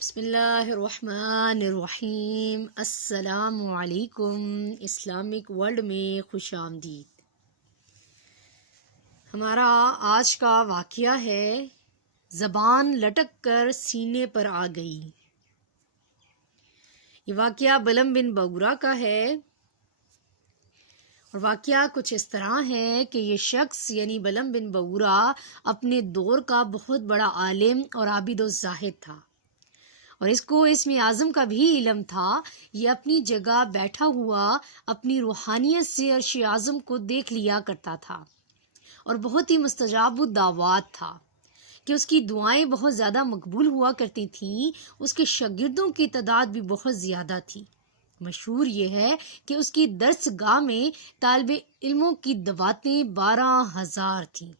بسم اللہ الرحمن الرحیم۔ السلام علیکم۔ اسلامک ورلڈ میں خوش آمدید۔ ہمارا آج کا واقعہ ہے زبان لٹک کر سینے پر آ گئی۔ یہ واقعہ بلم بن بورا کا ہے اور واقعہ کچھ اس طرح ہے کہ یہ شخص یعنی بلم بن بورا اپنے دور کا بہت بڑا عالم اور عابد و زاہد تھا، اور اس کو اسم اعظم کا بھی علم تھا۔ یہ اپنی جگہ بیٹھا ہوا اپنی روحانیت سے عرش اعظم کو دیکھ لیا کرتا تھا، اور بہت ہی مستجاب الدعوات تھا کہ اس کی دعائیں بہت زیادہ مقبول ہوا کرتی تھیں۔ اس کے شاگردوں کی تعداد بھی بہت زیادہ تھی۔ مشہور یہ ہے کہ اس کی درس گاہ میں طالب علموں کی دعوتیں 12,000 تھیں۔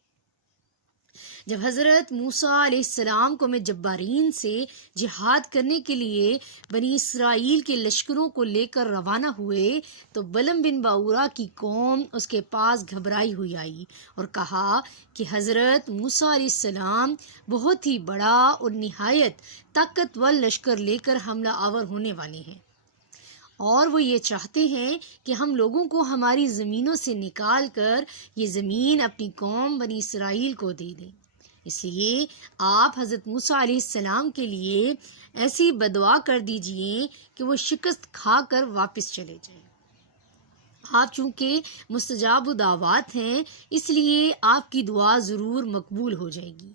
جب حضرت موسیٰ علیہ السلام قوم جبارین سے جہاد کرنے کے لیے بنی اسرائیل کے لشکروں کو لے کر روانہ ہوئے تو بلم بن بورا کی قوم اس کے پاس گھبرائی ہوئی آئی اور کہا کہ حضرت موسیٰ علیہ السلام بہت ہی بڑا اور نہایت طاقتور لشکر لے کر حملہ آور ہونے والے ہیں، اور وہ یہ چاہتے ہیں کہ ہم لوگوں کو ہماری زمینوں سے نکال کر یہ زمین اپنی قوم بنی اسرائیل کو دے دیں۔ اس لیے آپ حضرت موسیٰ علیہ السلام کے لیے ایسی بدعا کر دیجئے کہ وہ شکست کھا کر واپس چلے جائیں۔ آپ چونکہ مستجاب دعوات ہیں، اس لیے آپ کی دعا ضرور مقبول ہو جائے گی۔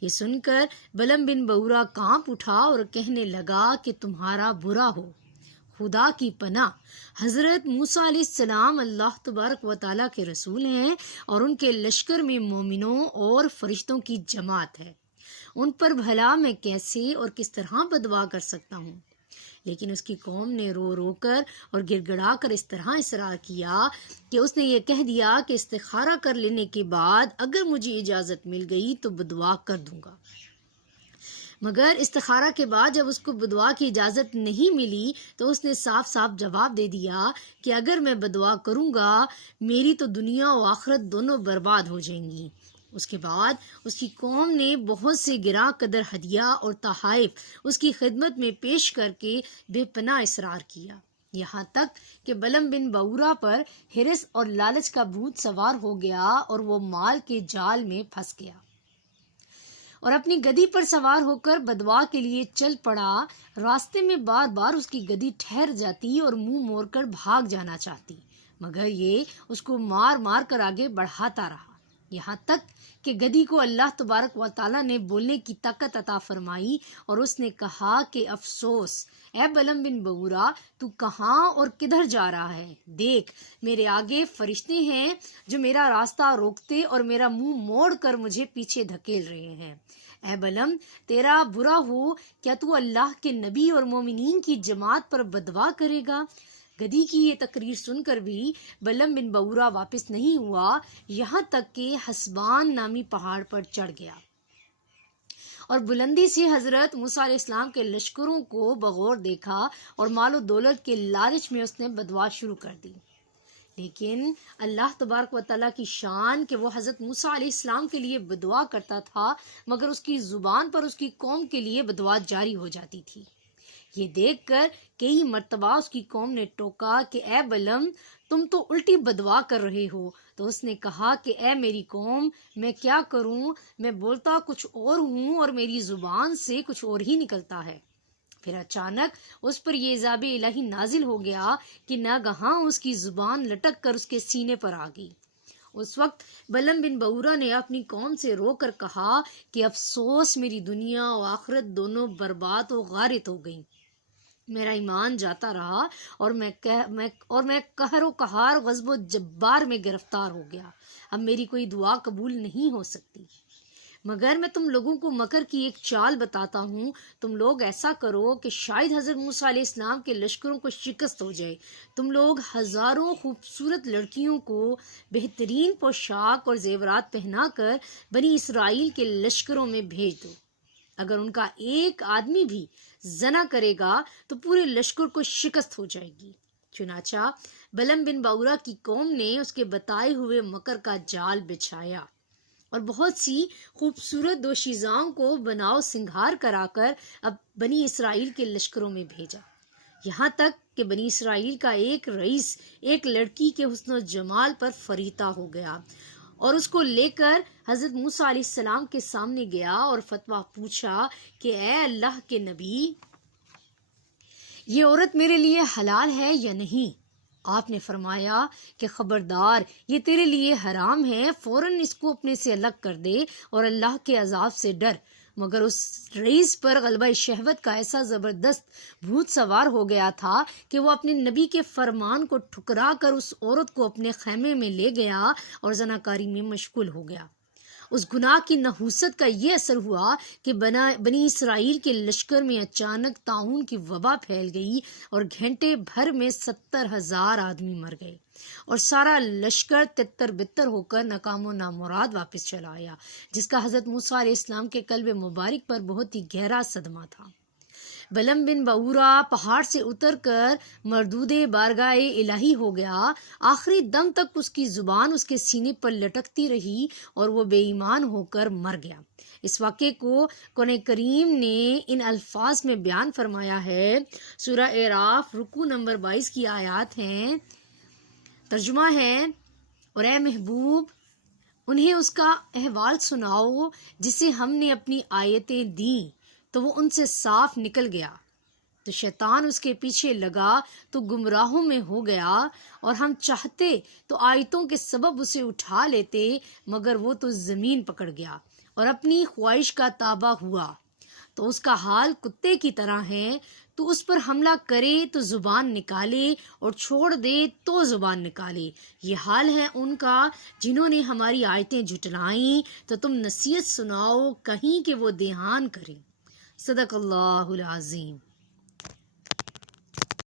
یہ سن کر بلم بن بورا کانپ اٹھا اور کہنے لگا کہ تمہارا برا ہو، خدا کی پناہ، حضرت موسیٰ علیہ السلام اللہ تبارک و تعالیٰ کے رسول ہیں اور ان کے لشکر میں مومنوں اور فرشتوں کی جماعت ہے، ان پر بھلا میں کیسے اور کس طرح بدعا کر سکتا ہوں؟ لیکن اس کی قوم نے رو رو کر اور گڑ گڑا کر اس طرح اصرار کیا کہ اس نے یہ کہہ دیا کہ استخارہ کر لینے کے بعد اگر مجھے اجازت مل گئی تو بدعا کر دوں گا۔ مگر استخارہ کے بعد جب اس کو بدعا کی اجازت نہیں ملی تو اس نے صاف صاف جواب دے دیا کہ اگر میں بدعا کروں گا میری تو دنیا و آخرت دونوں برباد ہو جائیں گی۔ اس کے بعد اس کی قوم نے بہت سے گراں قدر ہدیہ اور تحائف اس کی خدمت میں پیش کر کے بے پناہ اصرار کیا، یہاں تک کہ بلم بن بورا پر ہرس اور لالچ کا بھوت سوار ہو گیا اور وہ مال کے جال میں پھنس گیا اور اپنی گدی پر سوار ہو کر بدعا کے لیے چل پڑا۔ راستے میں بار بار اس کی گدی ٹھہر جاتی اور منہ موڑ کر بھاگ جانا چاہتی، مگر یہ اس کو مار مار کر آگے بڑھاتا رہا، یہاں تک کہ گدی کو اللہ تبارک و تعالیٰ نے بولنے کی طاقت عطا فرمائی اور اس نے کہا کہ افسوس اے بلم بن بورا، تو کہاں اور کدھر جا رہا ہے؟ دیکھ میرے آگے فرشتے ہیں جو میرا راستہ روکتے اور میرا منہ موڑ کر مجھے پیچھے دھکیل رہے ہیں۔ اے بلم، تیرا برا ہو، کیا تو اللہ کے نبی اور مومنین کی جماعت پر بدعا کرے گا؟ گدی کی یہ تقریر سن کر بھی بلم بن بورا واپس نہیں ہوا، یہاں تک کہ حسبان نامی پہاڑ پر چڑھ گیا اور بلندی سے حضرت موسیٰ علیہ السلام کے لشکروں کو بغور دیکھا اور مال و دولت کے لالچ میں اس نے بدعا شروع کر دی۔ لیکن اللہ تبارک و تعالیٰ کی شان کہ وہ حضرت موسیٰ علیہ السلام کے لیے بدعا کرتا تھا مگر اس کی زبان پر اس کی قوم کے لیے بدعا جاری ہو جاتی تھی۔ یہ دیکھ کر کئی مرتبہ اس کی قوم نے ٹوکا کہ اے بلم، تم تو الٹی بدعا کر رہے ہو۔ تو اس نے کہا کہ اے میری قوم، میں کیا کروں، میں بولتا کچھ اور ہوں اور میری زبان سے کچھ اور ہی نکلتا ہے۔ پھر اچانک اس پر یہ عذاب الہی نازل ہو گیا کہ ناگہاں اس کی زبان لٹک کر اس کے سینے پر آ گئی۔ اس وقت بلم بن بورا نے اپنی قوم سے رو کر کہا کہ افسوس، میری دنیا و آخرت دونوں برباد و غارت ہو گئیں، میرا ایمان جاتا رہا اور میں قہر و قہار غضب و جبار میں گرفتار ہو گیا، اب میری کوئی دعا قبول نہیں ہو سکتی۔ مگر میں تم لوگوں کو مکر کی ایک چال بتاتا ہوں، تم لوگ ایسا کرو کہ شاید حضرت موسیٰ علیہ السلام کے لشکروں کو شکست ہو جائے۔ تم لوگ ہزاروں خوبصورت لڑکیوں کو بہترین پوشاک اور زیورات پہنا کر بنی اسرائیل کے لشکروں میں بھیج دو، اگر ان کا ایک آدمی بھی زنا کرے گا تو پورے لشکر کو شکست ہو جائے گی۔ چنانچہ بلم بن بورا کی قوم نے اس کے بتائے ہوئے مکر کا جال بچھایا اور بہت سی خوبصورت دوشیزاؤں کو بناؤ سنگھار کرا کر اب بنی اسرائیل کے لشکروں میں بھیجا، یہاں تک کہ بنی اسرائیل کا ایک رئیس ایک لڑکی کے حسن و جمال پر فریطہ ہو گیا اور اس کو لے کر حضرت موسیٰ علیہ السلام کے سامنے گیا اور فتویٰ پوچھا کہ اے اللہ کے نبی، یہ عورت میرے لیے حلال ہے یا نہیں؟ آپ نے فرمایا کہ خبردار، یہ تیرے لیے حرام ہے، فوراً اس کو اپنے سے الگ کر دے اور اللہ کے عذاب سے ڈر۔ مگر اس رئیس پر غلبہ شہوت کا ایسا زبردست بھوت سوار ہو گیا تھا کہ وہ اپنے نبی کے فرمان کو ٹھکرا کر اس عورت کو اپنے خیمے میں لے گیا اور زناکاری میں مشغول ہو گیا۔ اس گناہ کی نحوست کا یہ اثر ہوا کہ بنی اسرائیل کے لشکر میں اچانک طاعون کی وبا پھیل گئی اور گھنٹے بھر میں 70,000 آدمی مر گئے اور سارا لشکر تتر بتر ہو کر ناکام و نامراد واپس چلا آیا، جس کا حضرت موسیٰ علیہ السلام کے قلب مبارک پر بہت ہی گہرا صدمہ تھا۔ بلم بن بعورہ پہاڑ سے اتر کر مردود بارگاہ الہی ہو گیا، آخری دم تک اس کی زبان اس کے سینے پر لٹکتی رہی اور وہ بے ایمان ہو کر مر گیا۔ اس واقعے کو قرآن کریم نے ان الفاظ میں بیان فرمایا ہے۔ سورہ اعراف رکوع نمبر 22 کی آیات ہیں، ترجمہ ہے، اور اے محبوب انہیں اس کا احوال سناؤ جسے ہم نے اپنی آیتیں دیں تو وہ ان سے صاف نکل گیا، تو شیطان اس کے پیچھے لگا تو گمراہوں میں ہو گیا، اور ہم چاہتے تو آیتوں کے سبب اسے اٹھا لیتے، مگر وہ تو زمین پکڑ گیا اور اپنی خواہش کا تابع ہوا، تو اس کا حال کتے کی طرح ہے، تو اس پر حملہ کرے تو زبان نکالے اور چھوڑ دے تو زبان نکالے۔ یہ حال ہے ان کا جنہوں نے ہماری آیتیں جھٹلائیں، تو تم نصیحت سناؤ کہیں کہ وہ دھیان کریں۔ صدق اللہ العظیم۔